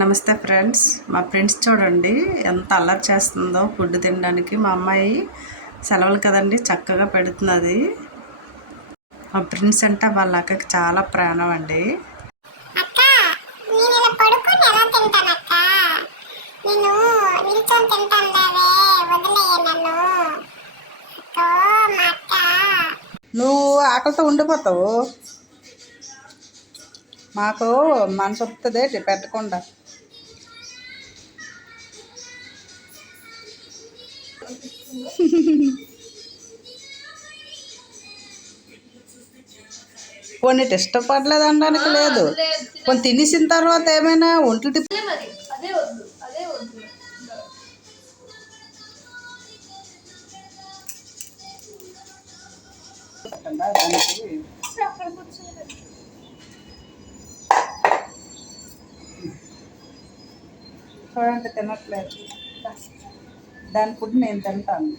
నమస్తే ఫ్రెండ్స్. మా ఫ్రెండ్స్ చూడండి ఎంత అల్లరి చేస్తుందో ఫుడ్ తినడానికి. మా అమ్మాయి సెలవులు కదండి చక్కగా పెడుతున్నది. మా ఫ్రెండ్స్ అంటే వాళ్ళ అక్కకి చాలా ప్రాణం అండి. నువ్వు ఆకలితో ఉండిపోతావు, మాకు మనసు వస్తుంది పెట్టకుండా. కొన్ని ఇష్టపడలేదు అనడానికి లేదు, కొన్ని తినేసిన తర్వాత ఏమైనా ఒంట్లు తిప్పి చూడండి తినట్లేదు. దాని ఫుడ్ నేను తింటాను.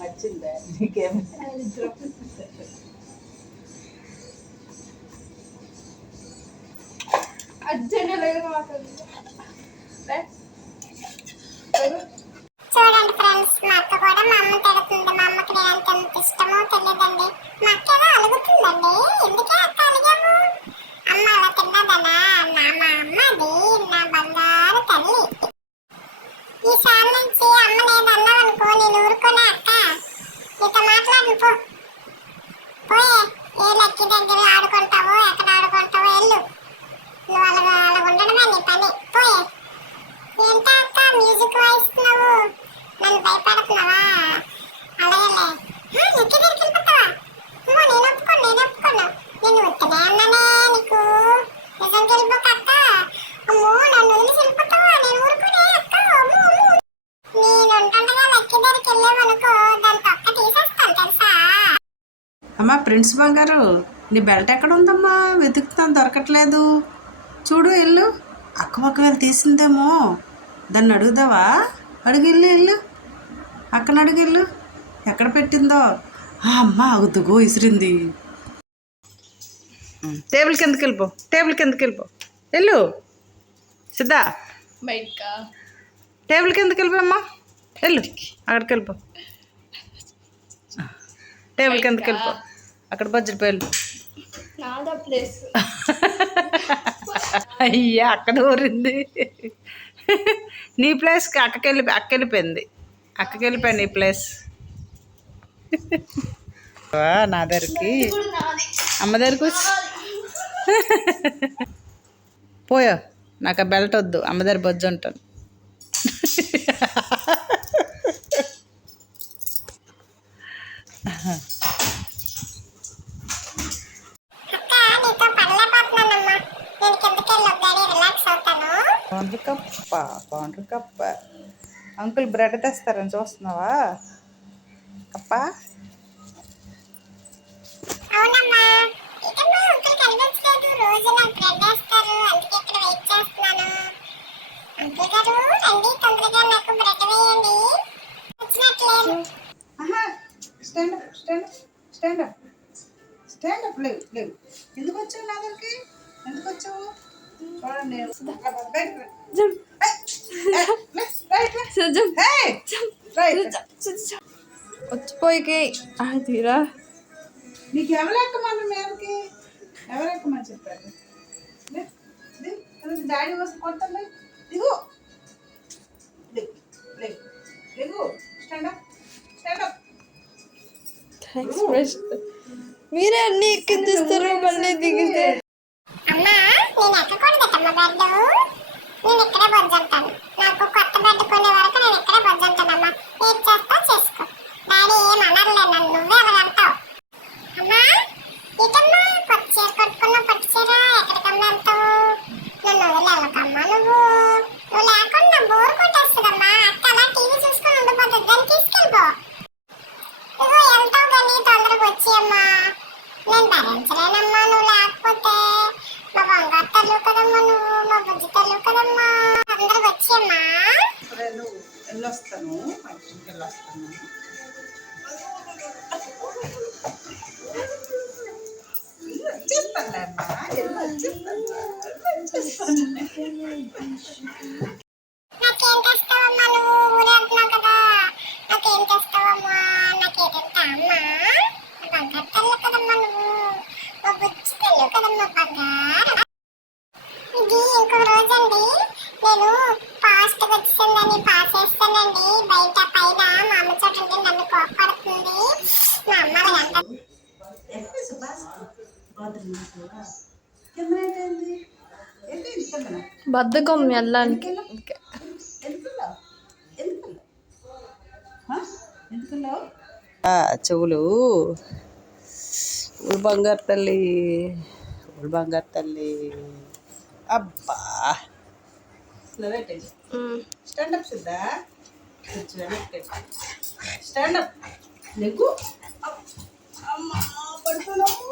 నచ్చిందా నీకేమి? చూడండి ఫ్రెండ్స్, మా అక్క కూడా మా అమ్మ తిడుతుంది. మా అమ్మకి నేను ఎంత ఇష్టమో తెలియదండి. మా అక్క ఏదో అలుగుతుందండి. ఎందుకే అక్క అలిగాము? అమ్మ అలా తిన్నదనా? మా అమ్మది నా బంగారు తల్లి. ఈసారి నుంచి అమ్మ లేదన్నావు అనుకో, నేను ఊరుకోనే అక్క. నీతో మాట్లాడు పో. పోయే ఏ లక్కి దగ్గర ఆడుకుంటావో ఎక్కడ ఆడుకుంటావో వెళ్ళు. నువ్వు అలా ఉండడమే నీ పని. పోయే. ఏంటా అక్క మ్యూజిక్ వాయిస్తున్నావు? నన్ను భయపడుతున్నావా? అలాగేలే. లక్కి దగ్గరికి వెళ్ళిపోతావా? నేను ఒప్పుకోను. నేను ఉత్తనే అన్నానే నీకు. నిజంగా వెళ్ళిపోక అక్క. అమ్మో నన్ను వదిలేసి వెళ్ళిపోతావా? నేను ఊరుకునే అక్క. అమ్మో నేను ఉంటుండగా లక్కి దగ్గరికి వెళ్ళామనుకో, దాని తొక్క తీసేస్తాను తెలుసా? అమ్మా ఫ్రెండ్స్ బంగారు, నీ బెల్ట్ ఎక్కడ ఉందమ్మా? వెతుకుతాను దొరకట్లేదు. చూడు వెళ్ళు. అక్క ఒకవేళ తీసిందేమో, దాన్ని అడుగుదావా? వెళ్ళు అక్కన అడుగు. ఎక్కడ పెట్టిందో. అమ్మ అగుతుగో ఇసిరింది. టేబుల్ కిందకి వెళ్ళిపో. వెళ్ళు సిద్ధా. టేబుల్ కిందకి వెళ్ళిపోమ్మా. వెళ్ళు అక్కడికి వెళ్ళిపో. టేబుల్ కిందకి వెళ్ళిపో. అక్కడ బడ్జెట్ వెళ్ళు. అయ్యా అక్కడ ఊరింది. నీ ప్లేస్కి అక్కకి వెళ్ళిపోయింది. నీ ప్లేస్. నా దగ్గరికి అమ్మ దగ్గరికి వచ్చి పోయా. నాకు ఆ బెల్ట్ వద్దు, అమ్మ దగ్గర బొజ్జు ఉంటాను. పౌండర్ కప్ప అంకుల్ బ్రెడ్ తెస్తారని చూస్తున్నావా కప్ప? స్టాండ్ అప్ లేవు. ఎందుకు వచ్చావు నా దగ్గరికి? ఎందుకు వచ్చావు? వచ్చిపోయికి తీరా. నీకు ఎవరెక్కమన్నా మీదకి? ఎవరెక్కమని చెప్పారు? డాడీ వస్తే కొట్టలే. దిగు మీరే అన్ని ఎక్కిస్తారు మళ్ళీ దిగితే. నేను ఇక్కడే బొజ్జంటాను. నాకు కొత్త బెడ్ కొనే వరకు నేను ఇక్కడే బొజ్జంటానమ్మా. ఏం చేస్తావు చేసుకో. డాడీ ఏం అనర్లే నన్ను, నువ్వే అలాగంటావు. అమ్మా ఇటమ్మా కొత్త చీర కొట్టుకున్నావు. పట్టు చీర ఎక్కడికమ్మా వెళ్తావు? నన్ను వదిలేకమ్మా. నువ్వు లేకుండా బోర్ కొట్టేస్తుందమ్మా. అక్క వెళ్ళొస్తాను, ఫంక్షన్కి వెళ్ళొస్తాను. వచ్చేస్తానులే అమ్మా, వచ్చేస్తాను. నాకేం తెస్తావమ్మా, నువ్వు ఊరేగుతున్నావు కదా, నాకేం తెస్తావమ్మా, నాకేదంటా అమ్మా, బంగారు తల్లి కదమ్మా నువ్వు, మా బుజ్జి తల్లి కదమ్మా బంగారు. ఇది ఇంకొక రోజు అండి, నేను ఫాస్ట్ వచ్చిందని పాస్ చేస్తానండి. బయట పైన మా అమ్మ చోట ఉంటే నన్ను కోపడుతుంది. మా అమ్మ అంట బద్ధకం వెళ్ళడానికి. చెవులు ఊరు బంగారు తల్లి, ఊరు బంగారు తల్లి. అబ్బా స్టాండప్ సిద్ధా, స్టాండప్ నీకు అమ్మ పడుతున్నాము.